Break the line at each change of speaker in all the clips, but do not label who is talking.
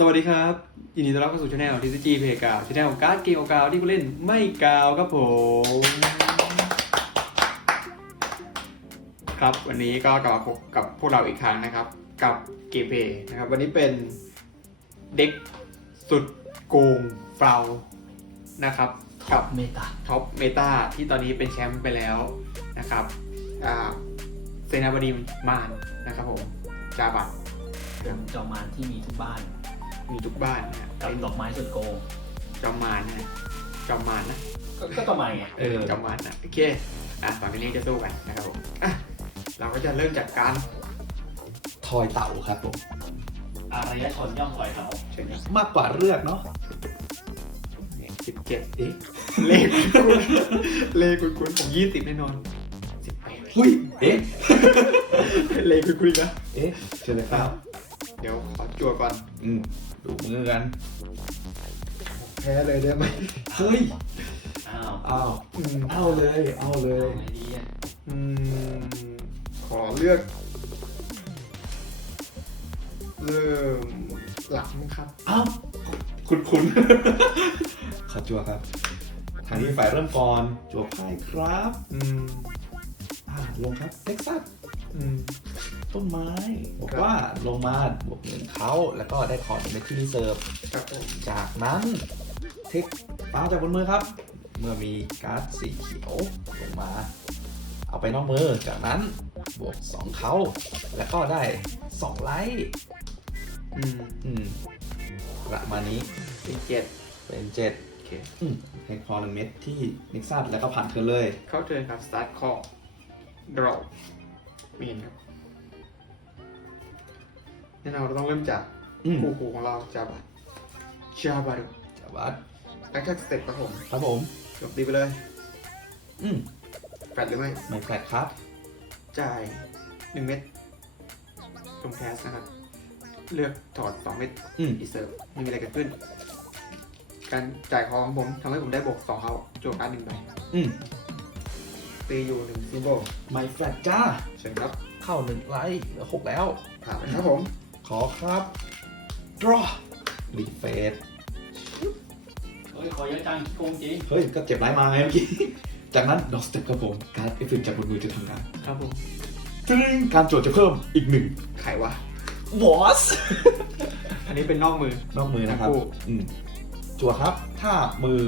สวัสดีครับ ยินดีต้อนรับเข้าสู่ช anel TCG Play กาวช anel การ์ดเกมกาวที่ผู้เล่นไม่กาวครับผม ครับวันนี้ก็กลับมาพบกับพวกเราอีกครั้งนะครับ กับเกมเพย์นะครับ วันนี้เป็นเด็กสุดโกงเฟลานะครับกับ
เมตา
ท็อปเมตาที่ตอนนี้เป็นแชมป์ไปแล้วนะครับอ่าเซนาบดีมานนะครับผมจาบัต
เป็นจอมมารที่มีทุกบ้าน
มีทุกบ้านนะฮะ
กับดอกไม้สุดโกง
จอมมานนะจอมมานนะ
ก็ก็จอมมารไง
เออจอมมานนะโอเค อะตอนนี้จะสู้กันนะครับผมอะเราก็จะเริ่มจากการ
ทอยเต่าครับผม
อารยชนย่อมปล่อยเรา
เชิญครับ
มากกว่าเลือกเนาะ
สิบเจ็ดเอ๊ะเลขคุณเลขคุณคุณผมยี่สิบแน่นอนสิบแปด
หุ้ยเอ๊ะ
เลขคุณคุณอีกนะ
เอ๊ะเชิญเลยครับ
เดี๋ยวขอจั่วก่อน
อืม ดูมือกัน
แพ้เลยได้ไหม
เฮ้ย
อ้าว
อ้าว
อืม
เอาเลยเอาเลย
ไงดีอะ
อืมขอเลือกเริ่มหลังครับ
อ้าวคุณคุณ ขอจั่วครับ ทางนี้ฝ่ายเริ่มก่อนจั่วไพ่ครับ
อืม
อ่าลงครับเท็กซัส
อืม
ต้นไม้ บอก
ครับ
ว่าลงมาบวกหนึ่งเขาแล้วก็ได้คอร์ดเมทที่รีเซิร์ฟ
ครับผม
จากนั้นเทคป้าจากบนมือครับ เมื่อมีการ์ดสีเขียวลงมา เอาไปนอกมือจากนั้นบวก2เขาแล้วก็ได้2ไลท์
อืม
อืมประมาณนี้
เป็นเจ็ด
เป็น7
โอเค
อืมเพนคอร์นเม็ดที่นิกซัสแล้วก็ผ่านเธอเลย
เข้าเทิร์นครับ start call draw ไม่เห็นครับ แน่นอนเราต้องเริ่มจาก
อืม
คู่หูของเราจาบัตจาบัต
จาวัด
แอคแท็กสเต็ปครับผม
ครับผม
ยกตีไปเลย
อืม
แฟดหรือไม่
ไม่แฟลตครับ
จ่ายหนึ่งเม็ดลงแคสนะครับ เลือกถอดสองเม็ด
อืม
อีเซิร์ฟไม่มีอะไรเกิดขึ้น การจ่ายของผมทำให้ผมได้บวกสองเขาโจวการดหนึ่งใบ
อืม
ตีอยู่หนึ่งซิมโบล
ไม่แฟลตจ้า
เชิญครับ
เข้าหนึ่งไลท์เหลือหกแล้ว
ผ่านไปครับผม
ขอครับ draw รีเฟส
เฮ้ย ขอเยอะจังโกงจริง
เฮ้ย ก็เจ็บไร้มาไงเมื่อกี้ จากนั้นดอกสเต็ปครับผม การเอฟเฟกต์จากบนมือจะทำงาน
ครับผม
ตึ้งการโจทย์จะเพิ่มอีกหนึ่ง
ไขวะ
วอส
อันนี้เป็นนอกมือ
นอกมือนะครับ
ทั้งคู่
อืมจั่วครับ ถ้ามือ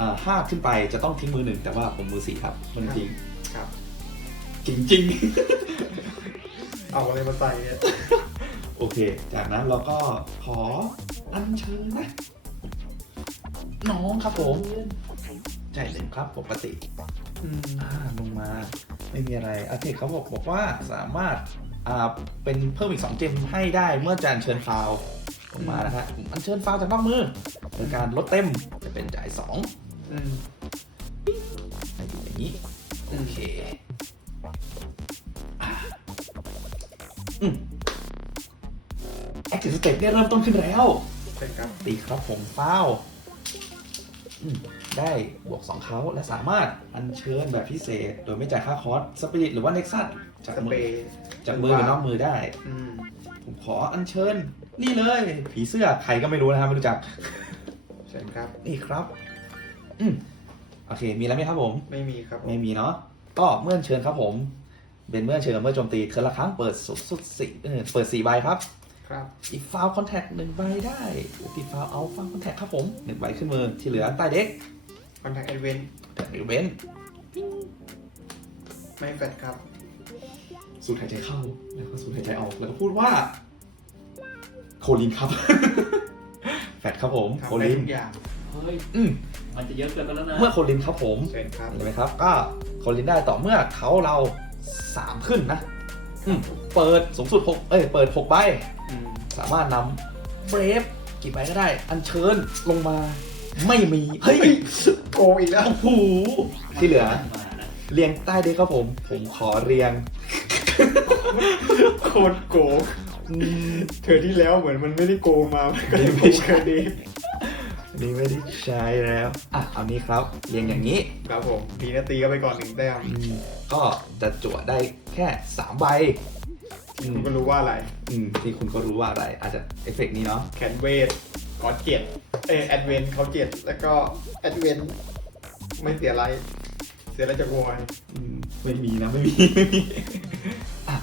อ่าห้าขึ้นไปจะต้องทิ้งมือหนึ่งแต่ว่าผมมือสี่ครับ มันทิ้ง
ครับ
จริงจริง
เอาอะไรมาใส่เนี่ย
ๆ โอเค จากนั้นเราก็ขออัญเชิญนะ น้องครับผมใช่หนึ่งครับปกติ
อืม
อ่าลงมาไม่มีอะไรอาเทคเขาบอกบอกว่าสามารถอ่าเป็นเพิ่มอีก 2 เจมให้ได้เมื่อจานเชิญฟาวล์ลงมานะฮะผมอันเชิญฟาวล์จากนอกมือเป็นการลดเต็มจะเป็นจ่าย2
อืม
ให้อยู่อย่างนี้โอเค แอคทีฟสเต็ปเนี่ยเริ่มต้นขึ้นแล้ว
เชิญครับ
ตีครับผมฟาวล์อืมได้บวก2เขาและสามารถอัญเชิญแบบพิเศษ โดยไม่จ่ายค่าคอร์สสปิริตหรือว่าเน็กซัสจาก
ส
มื
เปร
อ
ย์
จากมือหรือนอกมือได้
อืม
ผมขออัญเชิญ นี่เลย ผีเสื้อใครก็ไม่รู้นะครับไม่รู้จัก
เชิญครับ
นี่ครับอืมโอเค มีอะไรไหมครับผม
ไม่มีครับผม
ไม่มีเนาะก็เมื่ออัญเชิญครับผม เป็นเมื่ออัญเชิญกับเมื่อโจมตีเทอละครั้งเปิดสูงสุดสี่เออเปิดสี่ใบครับ
ครับ
อีกฟาวคอนแทคหนึ่งใบได้ตีฟาวเอาฟาวคอนแทคครับผมหนึ่งใบขึ้นมือที่เหลือใต้เด็ก
คอนแทคแอดเวน
แต่อีเวนต์
ไม่แฟดครับ
สูดหายใจเข้า แล้วก็สูดหายใจออก แล้วก็พูดว่า โคลินครับ แฟดครับผม
ทำ
โค
ได้
ลิน
ทุกอย่าง
เฮ้ย
อืม
มันจะเยอะเกินไปแล้วนะ
เมื่อโคลินครับผม
เชิญครับ
เห็นไหมครับ ก็โคลินได้ต่อเมื่อเขาเราสามขึ้นนะอืม เปิดสูงสุดหกเอ้ยเปิดหกใบ
อืม
สามารถนำเบรฟกี่ใบก็ได้ อัญเชิญลงมา ไม่มี เฮ้ย
โกงอีกแล้ว
โอ้โหที่เหลือ
มานะ
เรียงใต้เด็กครับผม ผมขอเรียง
โคตรโกง
อืม
เธอที่แล้วเหมือนมันไม่ได้โกงมามันก็เลย
ไม่
ไม่
ใช่
ใช่ดี
นี่ไม่ได้ใช้แล้ว อะ เอานี้ครับ เรียงอย่างนี้
ครับผมดีนะตีก็ไปก่อนหนึ่งแต้ม
อืมก็จะจั่วได้แค่ 3 ใบอืม
คุณก็รู้ว่าอะไร
อืม ที่คุณก็รู้ว่าอะไร อาจจะเอฟเฟกต์นี้เนาะ
แคนเวทกอดเจ็ดเออแอดเวนเขาเจ็ดแล้วก็แอดเวนไม่เสียไร เสียไรจากวอย
อืมไม่มีนะ ไม่มี ไม่มี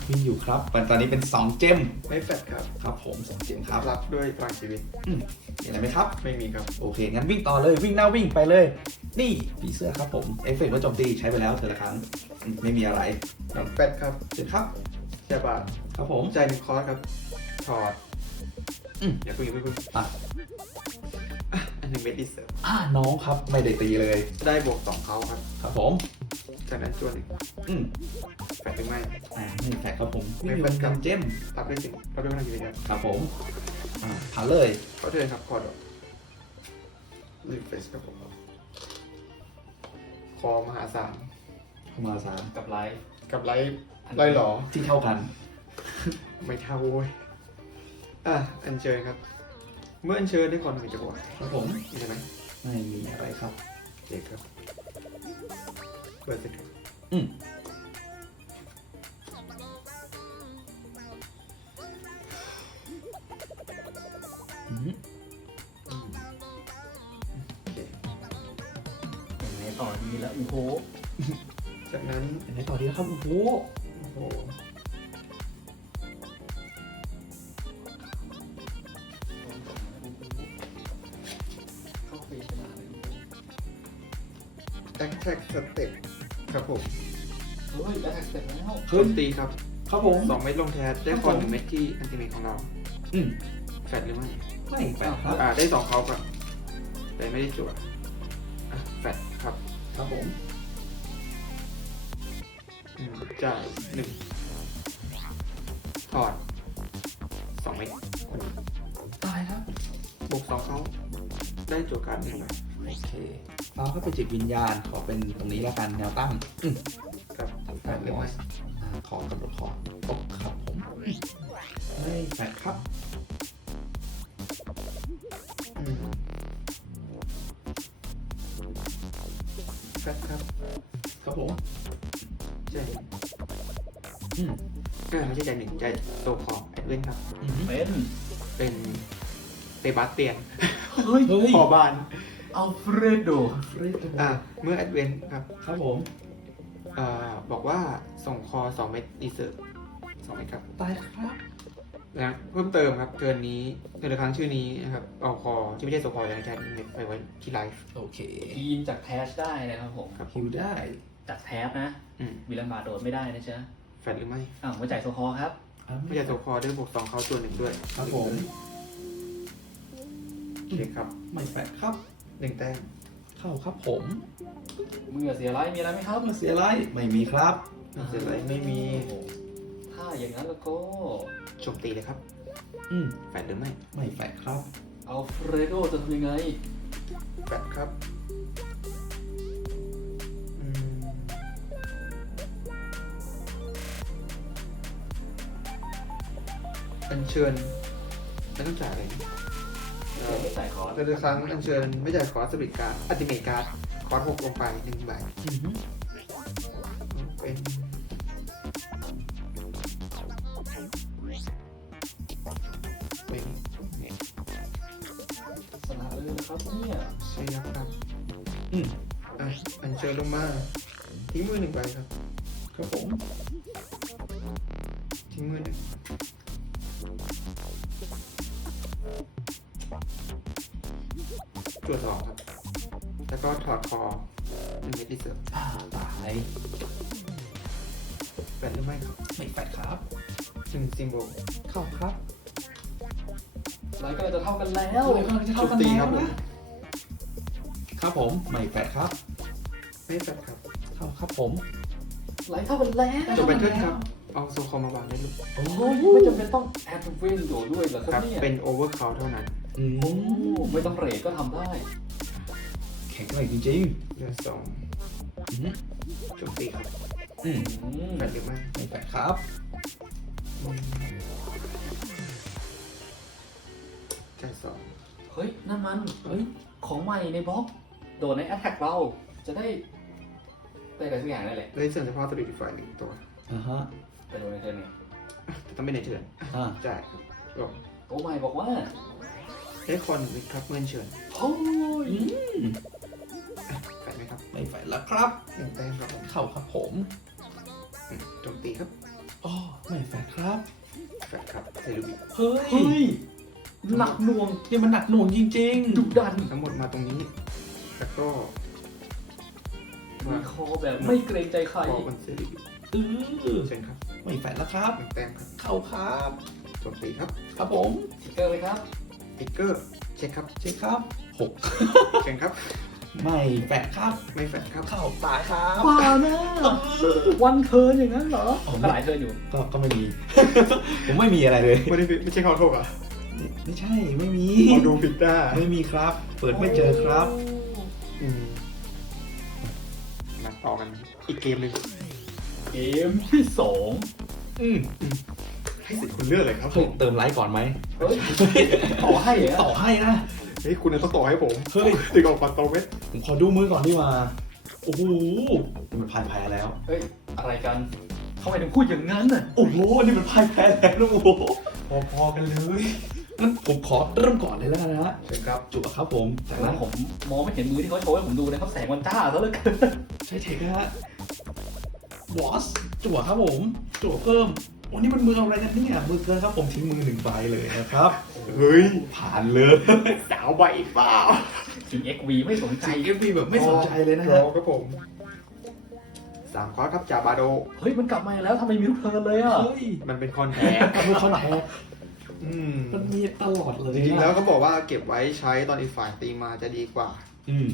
อะมีอยู่ครับตอนนี้เป็น 2 เจม
ไม่แฟดครับ
ครับผมสองเจมครับ
รับด้วยพลังชีวิต
มีอะไรไหมครับ
ไม่มีครับ
โอเค งั้นวิ่งต่อเลย วิ่งหน้าวิ่งไปเลย นี่ผีเสื้อครับผม เอฟเฟกต์ว่าโจมตีใช้ไปแล้วเธอละครั้งอืมไม่มีอะไร
แฟดครับ
เสร็จครับ
ใช่ป่ะ
ครับผม
ใจหนึ่งคอร์สครับ ถอด
อืม
อย่าเพิ่งอย่าเพิ่ง
อะ
อะอัน หนึ่งเม็ดดิเซอร์
อ่าน้องครับไม่ได้ตีเลย
ได้บวกสองเขาครับ
ครับผม
จากนั้นจวนหนึ่ง
อืม
แฟดหรือไม่
อ่านี่แฝกครับผม
ไม่
วิ่ง
เป็น
อยู่
ครับ
กำเจม
รับด้วยสิ่งรับด้วยพลังชีวิตครับ
ครับผม อ่าผ่านเลย
เขาเทิร์นครับคอร์ดรีเฟรชครับผมคอมหาศาล
เข้ามาสาม
กับไลฟ์
กับไลท์ไล่หลอ
ที่เท่ากัน
ไม่เท่าโว้ยอะอัญเชิญครับ เมื่ออัญเชิญได้ก่อนหนึ่งจังหวะ
ครับผม
ใช่ไหม
ไม่มีอะไรครับ
เด็กครับ เปิดสิครับ
อืมอืม
อืมโอเค
ยังไงต่อดีแล้วโอ้โห
จากนั้น
ยังไงต่อดีนะครับโอ้โห
โอ้โห แอคแท็กสเต็ปครับผม
เฮ้ยแล้วแท็กเสร็จแล้ว
โจมตีครับ
ครับผม
สองเม็ดลงแทสได้คอนหนึ่งเม็ดที่อันติเมทของเรา
อืม
แฟดหรือไม่
ไม่แปลกครับ
อ่าได้สองเขาครับ แต่ไม่ได้จวดอะแฟดครับ
ครับผม
อืมจ่ายหนึ่งถอดสองเม็ด
ตายครับ
บวกสองเขาได้จวดการดหนึ่งใบ
โอ เคเราก็เป็นจิตวิญญาณขอเป็นตรงนี้แล้วกันแนวตั้งอืม
ครับ
แปดหรือไม่อ่าขอกำหนดขอตกครับผมไม่แปดครับ
อืมแฟดครับ
ครับผม
จ่ายหนึ่ง
อืม
อ่าไม่ใช่จ่ายหนึ่งจ่ายโซคอแอดเวนครับ
อืม
เป็น
เป็นเตบาสเตียน
เฮ้ย
เฮ้ย
พอบาน
อัลเฟรโด
อ่าเมื่อแอดเวนครับ
ครับผม
อ่าบอกว่าส่งคอสองเม็ดดีเซอร์สองเม็ดครับ
ตายครับ
นะเพิ่มเติมครับเทิร์นนี้เทิร์นละครั้งชื่อนี้นะครับเอาคอที่ไม่ใช่โซคออย่างแทนเม็ดไปไว้ที่ไลฟ์
โอเค
ทีมจากแทชได้นะครับผม
ครับ
ฮิวได้
จากแทชนะ
อืม
วิลลันบาโดดไม่ได้นะจ๊ะ
แฟดหรือไม่
อ้าวมาจ่ายโซคอครับ
อ่า
ไม่ใช่โซคอได้บวกสองเขาตัวหนึ่งด้วย
ครับผม
โอเคครับ
ไม่แปดครับ
หนึ่งแต้ม
เข้าครับผม
เมื่อเสียไลฟ์มีอะไรไหมครับ
มาเสียไรไม่มีครับ
เสร็จแล้วไม่มี
ถ้าอย่างนั้นแล้วก็
โจมตีเลยครับ
อืม
แฟดหรือไม่
ไม่แปดครับ
อัลเฟรโดจะทำยังไง
แฟดครับอืมอัญเชิญไม่ต้องจ่ายอะไรนะเอ่อ
ไม่ ใส่คอร์ส
แต่ละครั้งอัญเชิญไม่จ่ายคอร์สสบิดการ์ดอัติเมตการ์ดคอร์สหกลงไปหนึ่งใบ
อือฮึ
เป็นเป็น เม็ดดิเซอร์
อ่าตาย
แฟนหรือไม่ครับ
ไม่แปดครับ
หนึ่งซิมโบล
เข้าครับ
ไลฟ์ก็เลยจะเท่ากันแล้ว
เท่ากันจะ
โจ
เท่ามกัน
ตี
แล้
ครับ
ว
ผม
นะครับผม ไม่แปดครับ
ไม่แฟนครับ
เข้าครับผม
ไลฟ์เท่ากันแล้ว
จบไปเทิร์นครับ เอาโซคอมมาวางได้ลูก
โอ้
โอ้ยไม่จำเป็นต้องแอดเวนโดดด้วยเหรอค
ครั
รับบเนี่ย
เป็นโอเวอร์คาเท่านั้น
อื
โอ้
ม
ไม่ต้องเรทก็ทำได้
แข็งแกร่งจริง
เดือนสอง
ๆอืม
โจมตีครับ
อืม
อืม
แฟนหรือไม่
ไม่แปดครับ
อืมจ่ายสอง
เฮ้ย นั่นมัน
เฮ้ย
ของใหม่ในบล็อก โดดในแอ t แทกเรา จะได้ ได้อะไรสักอย่างได้แหละ
เลยเสริมเฉพาะตัวดีไฟหนึ่งตัว
อ่าฮะ
ไปโดนในเทิร์นไง
แต่ต้องเป็นในเชิญ
อ่า
ใช่ครับลง
โอ้ไม่บอกว่า
ได้คอนวิครับเมื่อเชิญ
โอ้ย
อืม
แฟน ไหมครับ
ไม่แฟนแล้วครับ
หนึ่งแต้มครับผม
เข้าครับผม
อืมโจมตีครับ
อ๋อไม่แฟนครับ
แฟนครับเซรูบิ
เฮ้ย
เฮ้ยหนักหน่วง
นี่มันหนักหน่วงจริง
ดุดัน
ทั้งหมดมาตรงนี้ แล้วก็มา
มีคอแบบไม่เกรงใจใคร
คอบนเซรูบิ
ๆเออ
เชิญครับ
ไม่แฟนแล้วครับ
หนึ่งแต้มครับ
เข้าครับ
โจมตีครับ
ครับผม
สติ๊กเกอร์ไหมครับ
ติ๊กเกอร์เช็คครับ
เช็คครับหก
เชิญครับ
ไม่แฟนครับ
ไม่แฟนครับ
เข้าตายครับ
ป่านะวันเทิร์นอย่างนั้นเหรอ
อ๋อ
ก็หลายเทิร์นอยู่
ก็ก็ไม่มี ผมไม่มีอะไรเลย
ไม่ได้ไม่ใช่คอโทษอะ
ไม่ไม่ใช่ไม่มี
พอดูผิดได้
ไม่มีครับ เปิดไม่เจอครับ
อืมมาต่อกันอีกเกมหนึ่ง
เกมที่สอง
อืม
ให้สิทธิ์คุณเลือกเลยครับ
เฮ้ยเติมไลค์ก่อนไหม
เฮ้ยต่อให้เหรอ
ต่อให้นะ
เฮ้ยคุณต้องต่อให้ผม
เฮ้ย
ถึงออกปัตโตเม็ด
ผมขอดูมือก่อนดีกว่าโอ้โหนี่มันพายแพ้แล้ว
เฮ้ย อะไรกันเขาไปถึงพูดอย่างนั้นน่ะ
โอ้โหนี่มันพายแพ้แล้วนะโอ้โห
พอๆกันเลย
งั้นผมขอเริ่มก่อนเลยแล้วกันนะฮะ
เชิญครับ
จุบครับผมจาก
แล้
นั้
วนผมมองไม่เห็นมือที่เขาโชว์ให้ผมดูนะครับ แสงมันจ้าซะเหลือเกิน
ใช้เทคนะฮะวอสจั่วครับผมจั่วเพิ่ม วันนี้มันมืออะไรกันเนี่ยมือเกินครับผมทิ้งมือหนึ่งใบเลยนะครับ
เฮ้ย
ผ่านเลย
สาวใบอีกเปล่า
ทีเอ็กวีไม่สนใจ
ใจเอฟบีแบบไม่สนใจเลยนะ
ร
ฮะ
อครับผมสามคอร์สครับจาบาโด
เฮ้ย มันกลับมาแล้วทำไมมีทุกเทิร์นเลยอะ
เฮ้ย
มันเป็นคอนแทค
มือคอนแทค
อืม
มันมีตลอดเลย
จริงๆแล้วเขาบอกว่าเก็บไว้ใช้ตอนอีกฝ่ายตีมาจะดีกว่า
อืม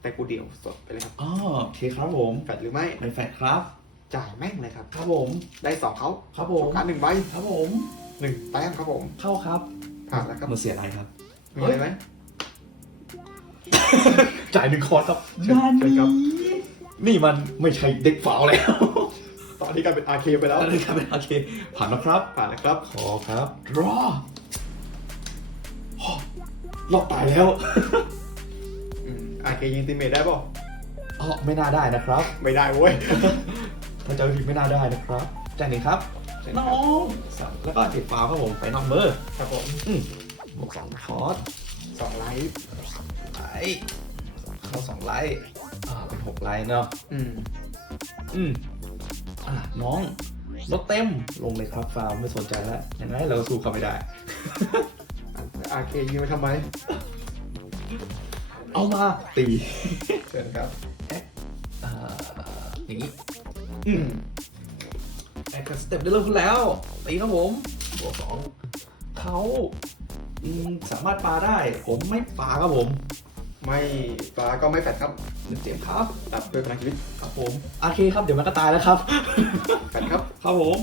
แต่กูเดี่ยวสดไปเลยครับ
อ๋อโอเคครับผม
แฟดหรือไม่
เป็นแฟนครับ
จ่ายแม่งเลยครับ
ครับผม
ได้สองเขา
ครับผม
การหนึ่งใบ
ครับผม
หนึ่งแต้มครับผม
เข้าครับ
ผ่านแล้วครับ
มันเสียอะไรครับ
มีอะไรไหม
จ่ายหนึ่งคอร์สครับ
นั่น
เชิญครับ
นี่มันไม่ใช่เด็กฝาวแล้ว
ตอนนี้กลายเป็นอาเคไปแล้ว
แล้วนี่ครับเป็นโอเค ผ่านแล้วครับ
ผ่านแล้วครับ
ขอครับ รอรอดตายแล้ว
อืมอาเคยิงตีเมทได้ป่ะ
อ๋อไม่น่าได้นะครับ
ไม่ได้เว้ย
ถ้าเจอผิดไม่น่าได้นะครับจ่ายหนึ่งครับน้องสับแล้วก็ติดฝาวครับผมไปนอกเบอร์
ครับผม
บวกสองคอร์ส
สองไลท์
ไลท์เข้าสองไลท์อ่าเป็นหกไลท์เนาะ
อืม
อืมอะน้องรถเต็มลงเลยครับฟาวไม่สนใจแล้วยังไงเราสู้เขาไม่ได้
อาเคยิงไปทำไม
เอามาตี
เชิญครับ
อ่าอย่างนี้
อืม
แอคสเต็ปได้เริ่มขึ้นแล้วตีครับผมบวกสองเขาอืมสามารถปาได้ ผมไม่ปาครับผม
ไม่ฟ้าก็ไม่แฟดครับ
หนึ่งเต็มครับ
ตัดด้วยพลังชีวิต
ครับผมโอเคครับเดี๋ยวมันก็ตายแล้วครับ
แฟดครับ
ครับผม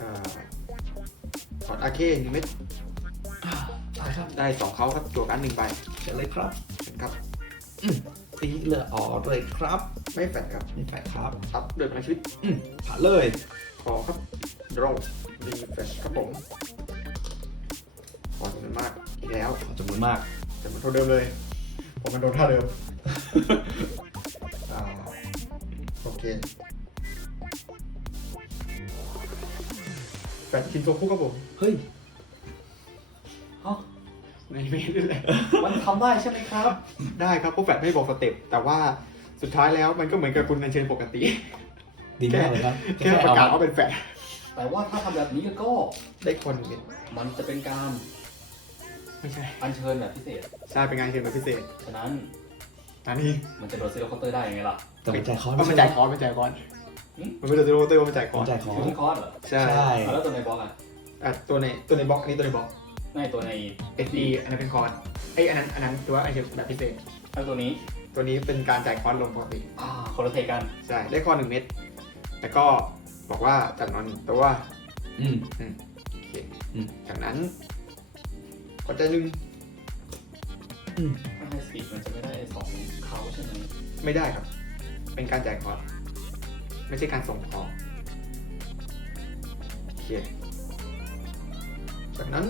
อ่าถอดอาเคหนึ่งเม็ด
อ่าตายครับ
ได้สองเขาครับตัวกันหนึ่งใบ
เชิญเลยครับ
เชิญครับ
ตีเหลือออกเลยครับ
ไม่แฟดครับ
นี่แฟนครับ
ตัดด้วยพลังชีวิต
อืมผ่านเลย
ขอครับดรอดีแฟดครับผมขอจำนวนมากอีกแล้ว
ขอจำนวนมาก
แต่มันเท่าเดิมเลย ผมมันโดนท่าเดิมอ่าโอเคแฟดคินโซคุครับผม
เฮ้ย
ฮะ
ในเมนนี่แหละ
มันทำได้ใช่ไหมครับ
ได้ครับเพราะแฟดไม่บอกสเต็ปแต่ว่าสุดท้ายแล้วมันก็เหมือนกับคุณอัญเชิญปกติ
ดีมากเลยครับ
แค่ประกาศว่าเป็นแฟด
แต่ว่าถ้าทำแบบนี้ก็
ได้คนหนึ่งเม็ด
มันจะเป็นการ
ไม่ใช่
อัญเชิญแบบพิเศษ
ใช่เป็นงานเชิญแบบพิเศษ
ฉะนั้น
อันนี้
มันจะโดนซีโร่เคาน์เตอร์ได้ยังไงล่ะ
แต่มันใจคอร์ส
ก็มันจ่ายคอร์สมันจ่ายคอร์ส
หืม
มันไม่ได้จะรู้ตัวว่ามันจ่ายคอ
มั
ร์
น
ส
ใจคอ
ซี
ร์ส
โร่คอร์สเหรอ
ใช่
ใช่
อะแล้วตัวในบล็อกอะ
อะตัวในตัวในบล็อกอันนี้ตัวในบล็อก
ในตัวใน
SD อันนั้นเป็นคอร์สไอยอันนั้นอันนั้นตัวอันเชิญแบบพิเศษ
แล้วตัวนี้
ตัวนี้เป็นการจ่ายคอร์สลงปกติ
อ่าคนละเทกัน
ใช่ ได้คอร์สหนึ่งเม็ดแต่ก็บอกว่าจากนั้นตัว
อืม
โอเค
อืม
จากนั้นก็จะหนึ่ง
อืม
ถ้าให้สปีดมันจะไม่ได้สองเขาใช่ไหม
ไม่ได้ครับ เป็นการจ่ายคอร์สไม่ใช่การส่งคอร์สโอเคจากนั้น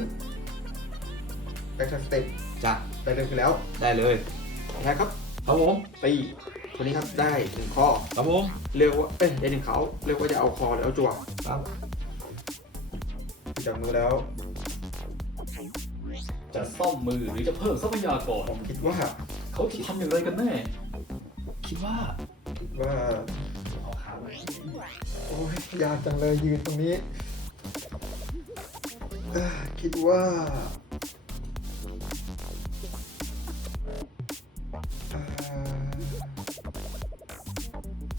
แบ็กสเต็ป
จะ
ได้เริ่มขึ้นแล้ว
ได้เลย
แล้วครับ
ครับผม
ตีคนนี้ครับได้หนึ่งข้อ
ครับผม
เรียกว่าเอ้ยได้หนึ่งเขาเรียกว่าจะเอาคอหรือเอาจั่ว
ครับ
จากมือแล้ว
จะซ่อมมือหรือจะเพิ่มทรัพยากร
ผมคิดว่า
เขาจะทำอย่างไรกันแน่
คิดว่า
คิดว่า
เอาขาไว้
โอ้ยยากจังเลยยืนตรงนี้เอ้อคิดว่า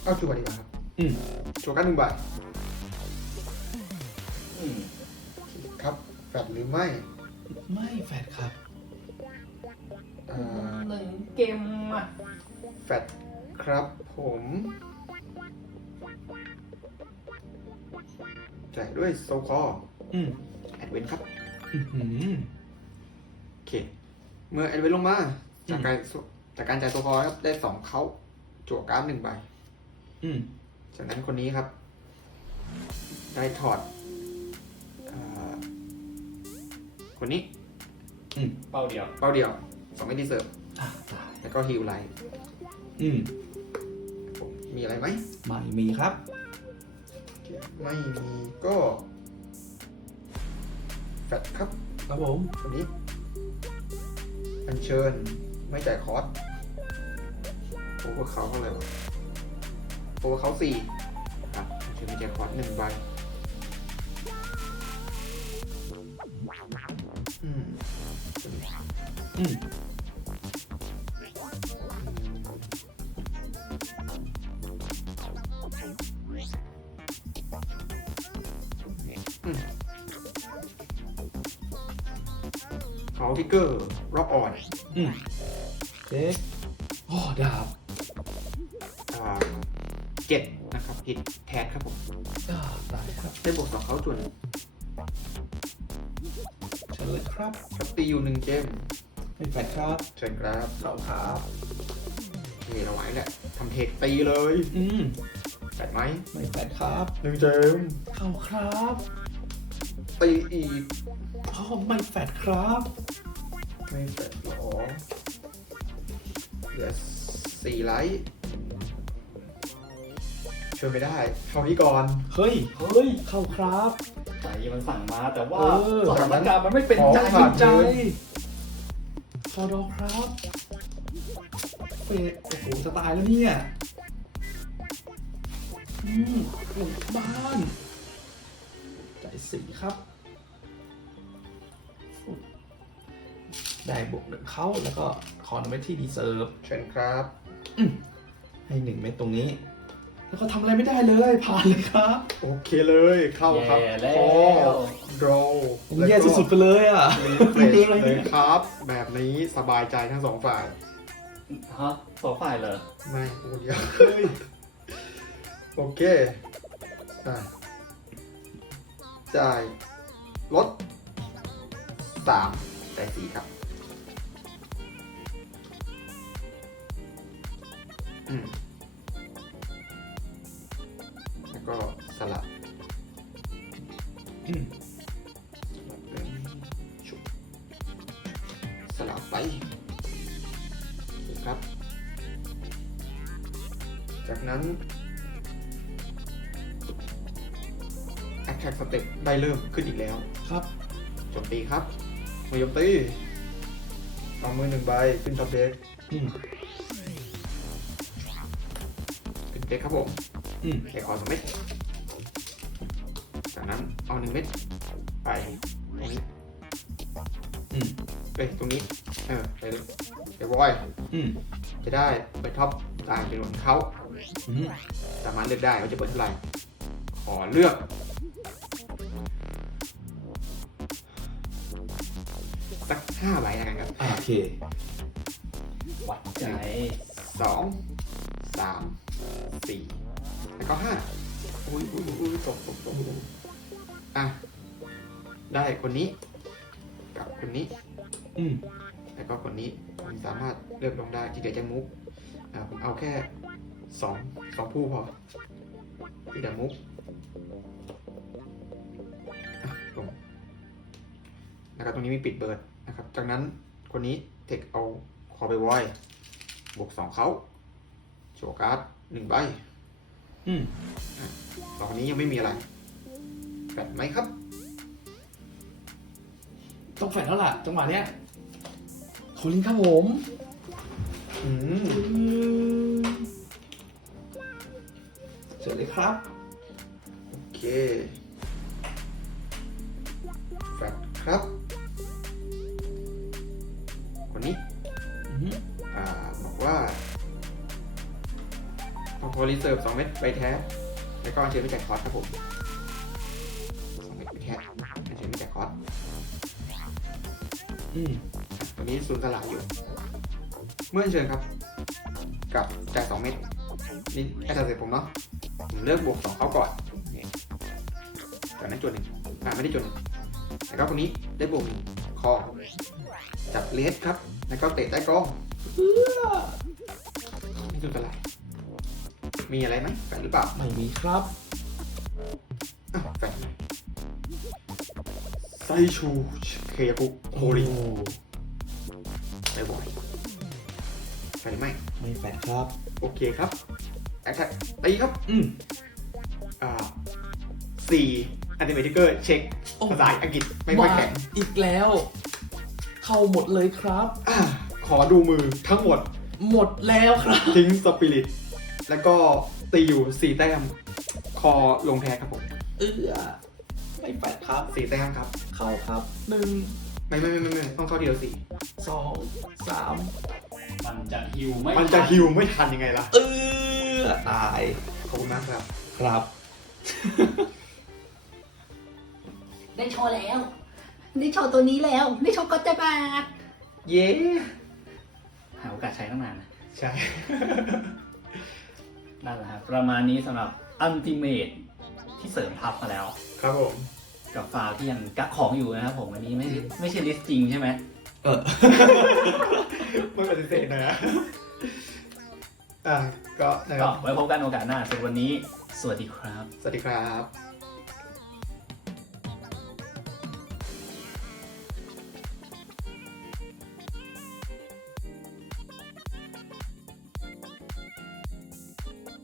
เอาจั่วดีกว่าครับ
อืม
จั่วกันหนึ่งใบ
อืม
ครับแฟดหรือไม่
ไม่แฟดครับ
เอ่อ
หนึ่งเกมอะ
แฟดครับผมจ่ายด้วยโซคอ
อืม
แอดเวนครับ
อื้อหือ
โอเค เมื่อแอดเวนลงมาจากการจากการจ่ายโซคอครับได้สองเขาจั่วการ์ดหนึ่งใบ
อืม
จากนั้นคนนี้ครับ ได้ถอดเอ่อคนนี้
อืม
เป้าเดียว
เป้าเดียวสองไม่ดีเซิร์ฟ
อะตาย
แล้วก็ฮิวไลท์
อืม
ผมมีอะไรไหม
ไม่มีครับ
โอเคไม่มีก็แฟดครับ
ครับผม
คนนี้ อัญเชิญไม่จ่ายคอร์สโอเวอร์เขาเท่าไหร่วะ โอเวอร์เขาสี่ครับอัญเชิญไม่จ่ายคอร์สหนึ่งใบอืม
อืม
เขาทิกเกอร์รอบอ่อน
อืมเด็กโอ้ดาบ
อ่า เจ็ดนะครับฮิตแทสครับผม
อ่าตายครับ
ได้บวกสองเขาจน
เชิญเลยครับ
ครับตีอยู่หนึ่งเกม
ไม่แฟดครับ
เชิญครับ
เข้าครับ
เทเราไว้แหละทำเทคตีเลย
อืม
แปดไหม
ไม่แฟดครับ
หนึ่งเกม
เข้าครับ
ตีอีก
พ่อไม่แฟดครับ
ไม่แปดหรอเหลือสี่ไลท์ ช่วยไม่ได้เท่านี้ก่อน
เฮ้ย
เฮ้ย
เข้าครับ
ใจมันสั่งมาแต่ว่า
เออ
สถานการณ์มันไม่เป็นใจ
ขอผ่าน
ใจพอดอครับเฟดโอ้โหจะตายแล้วเนี่ย อืมปลูกบ้านใจสีครับ ได้บวกหนึ่งเข้าแล้วก็คอนไว้ที่ดีเซิร์ฟ
เชิญครับ
ให้หนึ่งเม็ดตรงนี้ แล้วก็ทำอะไรไม่ได้เลยผ่านเลยครับ
โอเคเลยเข้าครับ
แย่แล้
คอ
ว
ดรอ
ผมแย่สุดๆไปเลยอะ
ๆเฟสเลยครับ แบบนี้สบายใจทั้งสองฝ่าย
ฮะสองฝ่ายเหรอ
ไม่กูเดียวโอเคอะจ่ายลดสามจ่ายสี่ครับ อืม สลับ
อืม
เป็นชุบสลับไปโอเคครับ จากนั้น Attack Step ได้เริ่มขึ้นอีกแล้ว
ครับ
โจมตีครับมายมตีเอามือหนึ่งใบขึ้นท็อปเด็ก
อืม
ขึ้นเด็กครับผม
อืม
เด็กขอสองเม็ด จากนั้นเอาหนึ่งเม็ดไปตรงนี้
อืม
เอ้ยตรงนี้ เออไปไปวอย
อืม
จะได้เปิดท็อปตามจำนวนเขา
อืม
สามารถเลือกได้ว่าจะเปิดเท่าไหร่ ขอเลือกสักห้าใบแล้วกันครับ
อ่าโอเค
วัดใจ
สองสามสี่แล้วก็ห้าอุ้ยอุ้ยอุ้ยตกตกตก อะ ได้คนนี้ กับคนนี้
อืม
แล้วก็คนนี้ผมสามารถเลือกลงได้ที่เดียวจะมุกอ่าผมเอาแค่สองสองผู้พอที่เดียวมุกอะลงแล้วก็ตรงนี้มีปิดเบิร์ดนะครับ จากนั้นคนนี้เทคเอาคอไปวอยบวกสองเขาโชว์การ์ดหนึ่งใบ
อืม
สองคนนี้ยังไม่มีอะไร แปดไหมครับ
ต้องแฝงแล้วล่ะจังหวะเนี้ยโคลินครับผม
อืม
เชิญเลยครับ
โอเคแฟดครับ คนนี้
อ่า
บอกว่าพอรีเซิร์ฟสองเม็ดไปแท้ แล้วก็อัญเชิญไปแจกคอร์สครับผม อืมตัวนี้ศูนย์สลายอยู่ เมื่ออัญเชิญครับ กับจ่ายสองเม็ดนี่แค่ตัดเสร็จผมเนาะผมเลือกบวกสองเขาก่อนนี่จากนั้นจดหนึ่งอ่าไม่ได้จดหนึ่งแล้วก็คนนี้ได้บวกหนึ่งคอจับเลสครับ แล้วก็เตะใต้กล้อง
เพื่อ
นี่คืออะไรมีอะไรไหมแฟนหรือเปล่า
ไม่มีครับ
ไซชูเคปุโฮริ
โอ้
ไปบ่อยแฟนหรือไม่
ไม่แฝงครับ
โอเคครับแอคแท็กตีครับ
อืม
อ่าสี่อันติเมทิเกอร์เช็ค
โอ้
ภาษาอังกฤษไม่ค่อยแข็ง
อีกแล้ว เข้าหมดเลยครับ
อ่าขอดูมือทั้งหมด
หมดแล้วครับ
ทิ้งสปิริต แล้วก็ตีอยู่สี่แต้ม คอลงแทนครับผม
เอื้อ ไม่แฝงครับ
สี่แต้มครับ
เข้าครับหนึ่ง
ไม่ไม่ไม่ไม่ไม่ต้องเข้าเดียวสี่
สองสาม
มันจะฮิวไม่
มันจะฮิวไม่ทันยังไงล่ะ
เออตาย
ขอบคุณมากครับ
ครับ
ได้โชว์แล้ว ได้โชว์ตัวนี้แล้ว ได้โชว์ก็จะบาด
เย้
หาโอกาสใช้ตั้งนานนะ
ใช่
นั่นแหละครับประมาณนี้สำหรับอันติเมตที่เสริมทับมาแล้ว
ครับผม
กับฟาวที่ยังกะของอยู่นะครับผมอันนี้ไม่ไม่ใช่ลิสต์จริงใช่ไหม
เออ
ไม่ปฏิเสธนะ อ่าก็นะค
ก็
รับ
ไว้พบกันโอกาสหน้าส่วนวันนี้ สวัสดีครับ
สวัสดีครับ